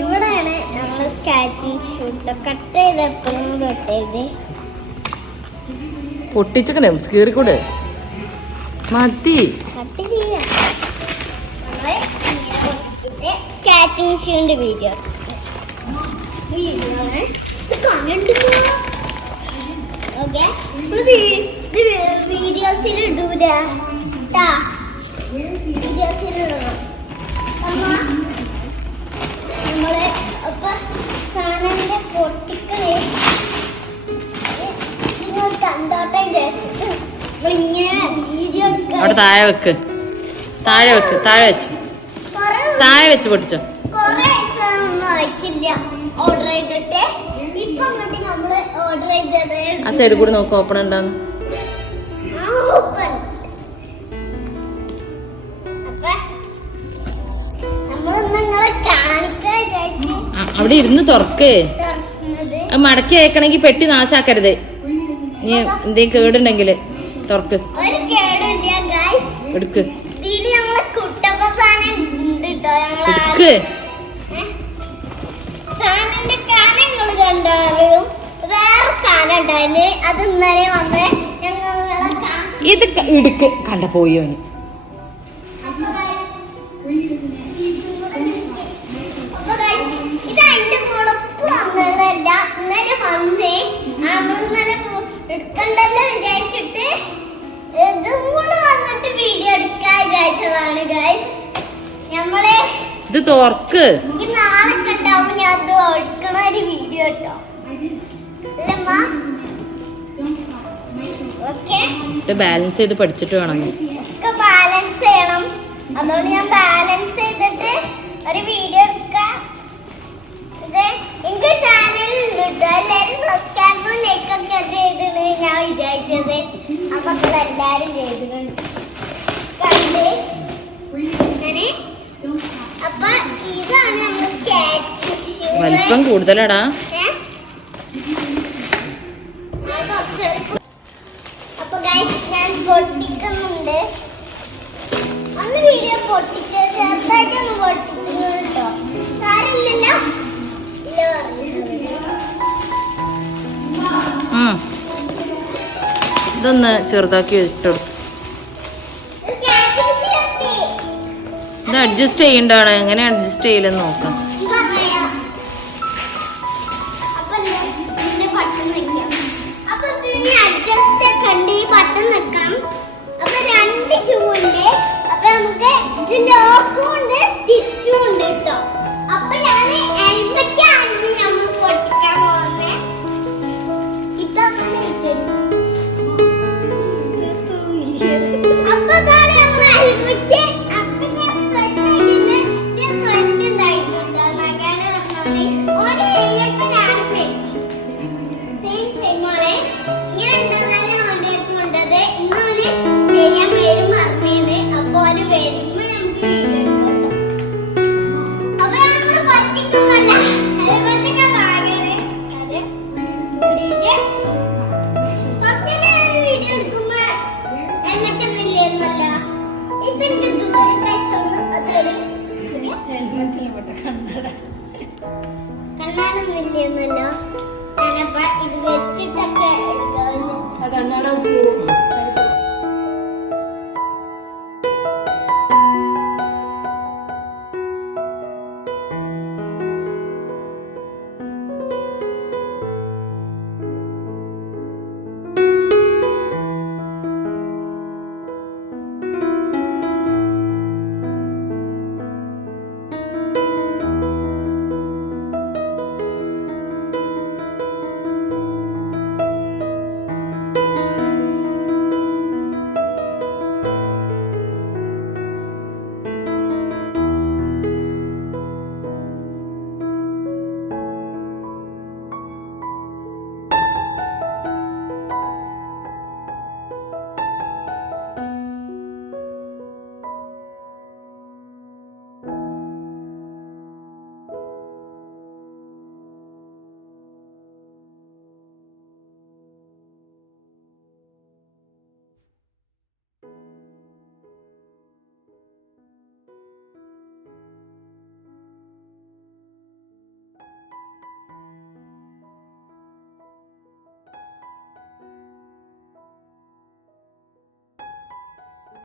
ഇവിടെയാണ് നമ്മള് skating shoot cut ചെയ്തപ്പോഴും തൊട്ടത് പൊട്ടിച്ചേ കീറിക്കൂടെ മതി കട്ട് ചെയ്യാം. സ്കാറ്റിംഗ് ഷൂന്റെ വീഡിയോ വീഡിയോസിൽ ഇടൂല വീഡിയോസിലിടണം. നമ്മള് അപ്പൊ സാധനന്റെ പൊട്ടിക്കണേ കണ്ടോട്ടെ വിചാരിച്ചിട്ട് ഇങ്ങനെ വീഡിയോ അവിടെ താഴെ വെക്ക് താഴെ വെച്ച് താഴെ വെച്ച് പൊട്ടിച്ചോ. കൊറേ ദിവസമൊന്നും ആയിട്ടില്ല ഓർഡർ ചെയ്തിട്ട്. ഇപ്പൊ അങ്ങോട്ട് നമ്മള് ഓർഡർ ചെയ്തത് ആ സൈഡിൽ കൂടെ നോക്ക് ഓപ്പൺ ഉണ്ടാന്ന്. അവിടെ ഇരുന്ന് തുറക്ക്. മടക്കി അയക്കണമെങ്കിൽ പെട്ടി നാശാക്കരുത്. നീ എന്തേലും കേടുണ്ടെങ്കില് തുറക്ക് എടുക്ക് എടുക്ക്. ഇത് ഇടുക്ക് കണ്ട പോയോ എടുക്കണ്ടല്ലോ വിചാരിച്ചിട്ട് ഇതും കൂടെ വന്നിട്ട് വീഡിയോ എടുക്കാൻ വിചാരിച്ചതാണ് ഗൈസ്. നമ്മളെ ഇത് തുറക്ക്. എനിക്ക് നാളെ കണ്ടാവും ഞാൻ അത് എടുക്കണ ഒരു വീഡിയോ കേട്ടോ. ബാലൻസ് ചെയ്ത് പഠിച്ചിട്ട് വേണം ബാലൻസ് ചെയ്യണം. അതുകൊണ്ട് ഞാൻ ബാലൻസ് ചെയ്തിട്ട് ഒരു വീഡിയോ എടുക്കാം. എനിക്ക് ചാനലുണ്ട് കേട്ടോ. എല്ലാരും സബ്സ്ക്രൈബും ലൈക്കൊക്കെ ചെയ്തിട്ട് ഞാൻ വിചാരിച്ചത് അതൊക്കെ എല്ലാരും ചെയ്തിട്ടുണ്ട്. അപ്പൊ ഇതാണ് നമ്മൾ സ്കാറ്റിംഗ്. വലിപ്പം കൂടുതലാടാ. അപ്പൊ ഗൈസ് ഞാൻ പൊട്ടിക്കുന്നുണ്ട്. അന്ന് വീഡിയോ പൊട്ടിച്ച് ചെറുതായിട്ടൊന്ന് പൊട്ടിക്കുന്നു കേട്ടോ. സാരമില്ലല്ലോ. ഇതൊന്ന് ചെറുതാക്കി ഇട്ടു. ഇത് അഡ്ജസ്റ്റ് ചെയ്യണ്ടാണ്. എങ്ങനെ അഡ്ജസ്റ്റ് ചെയ്യലെന്ന് നോക്കാം. രണ്ട് ഷൂ ഉണ്ട്. അപ്പൊ നമുക്ക് ഇത് ലോക്കും ഉണ്ട് സ്റ്റിച്ചും ഉണ്ട് കേട്ടോ. അപ്പൊ ഞാൻ ഹെൽമെറ്റാണ് നമ്മൾ പൊട്ടിക്കാൻ പോകുന്നത്. അപ്പൊ ഇതാണ് നമ്മൾ ഹെൽമെറ്റ്. കണ്ണാടൊന്നുമില്ലെന്നല്ലോ. ഞാനപ്പ ഇത് വെച്ചിട്ടൊക്കെ എടുക്കാം.